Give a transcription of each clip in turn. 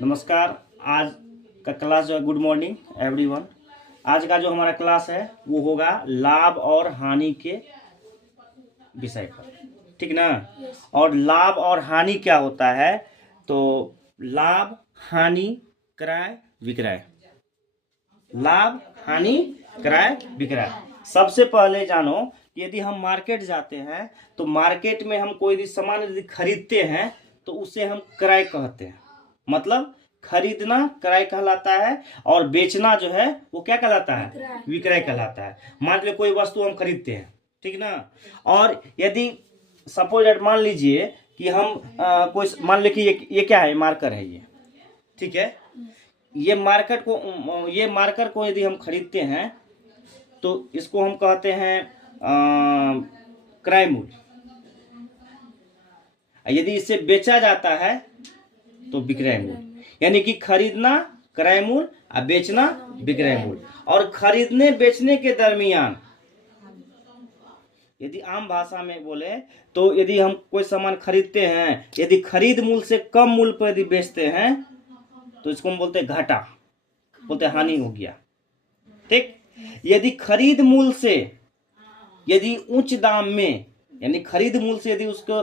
नमस्कार। आज का क्लास जो है, गुड मॉर्निंग एवरीवन। आज का जो हमारा क्लास है वो होगा लाभ और हानि के विषय पर, ठीक ना। और लाभ और हानि क्या होता है, तो लाभ हानि क्रय विक्रय, लाभ हानि क्रय विक्रय। सबसे पहले जानो कि यदि हम मार्केट जाते हैं तो मार्केट में हम कोई भी सामान यदि खरीदते हैं तो उसे हम क्रय कहते हैं। मतलब खरीदना क्रय कहलाता है और बेचना जो है वो क्या कहलाता है, विक्रय कहलाता है। मान लो कोई वस्तु हम खरीदते हैं, ठीक ना। और यदि सपोज मान लीजिए कि हम कोई मान लीजिए कि ये क्या है, मार्कर है ये, ठीक है। ये मार्कर को यदि हम खरीदते हैं तो इसको हम कहते हैं क्रय मूल्य। यदि इसे बेचा जाता है तो विक्रय मूल्य। यानी कि खरीदना क्रय मूल्य और बेचना विक्रय मूल्य। और खरीदने बेचने के दरमियान यदि आम भाषा में बोले तो यदि हम कोई सामान खरीदते हैं, यदि खरीद मूल्य से कम मूल्य पर यदि बेचते हैं तो इसको हम बोलते हैं घाटा, बोलते हैं हानि हो गया, ठीक। यदि खरीद मूल्य से यदि उच्च दाम में, यानी खरीद मूल्य से यदि उसको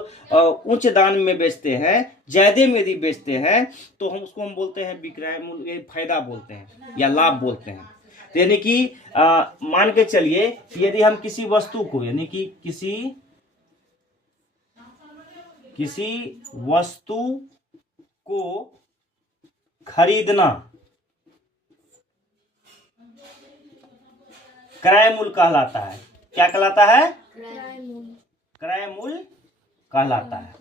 उच्च दाम में बेचते हैं, ज्यादा में यदि बेचते हैं तो हम बोलते हैं विक्रय मूल्य, फायदा बोलते हैं या लाभ बोलते हैं। तो यानी कि मान के चलिए कि यदि हम किसी वस्तु को, यानी कि किसी वस्तु को खरीदना क्रय मूल्य कहलाता है। क्या कहलाता है? क्रय मूल्य कहलाता है।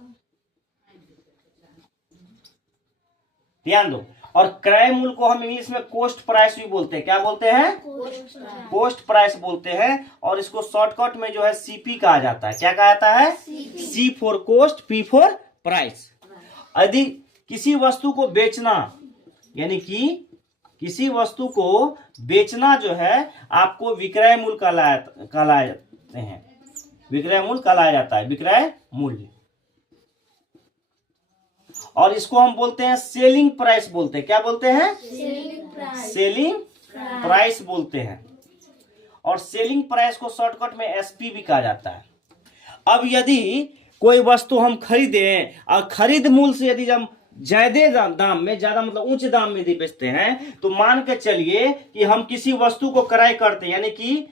ध्यान दो। और क्रय मूल्य को हम इंग्लिश में कॉस्ट प्राइस भी बोलते हैं। क्या बोलते हैं? कॉस्ट प्राइस बोलते हैं। और इसको शॉर्टकट में जो है सीपी कहा जाता है। क्या कहा जाता है? C for cost, P for price. यदि किसी वस्तु को बेचना, यानी कि किसी वस्तु को बेचना जो है आपको विक्रय मूल्य कहलाते हैं। विक्रय मूल्य कहलाया जाता है, विक्रय मूल्य। और इसको हम बोलते हैं सेलिंग प्राइस बोलते हैं। क्या बोलते हैं? सेलिंग प्राइस बोलते हैं। और सेलिंग प्राइस को शॉर्टकट में एसपी भी कहा जाता है। अब यदि कोई वस्तु हम खरीदें और खरीद मूल्य से यदि हम ज्यादा दाम में, ज्यादा मतलब उच्च दाम में यदि बेचते हैं तो मान के चलिए कि हम किसी वस्तु को क्रय करते हैं, यानी कि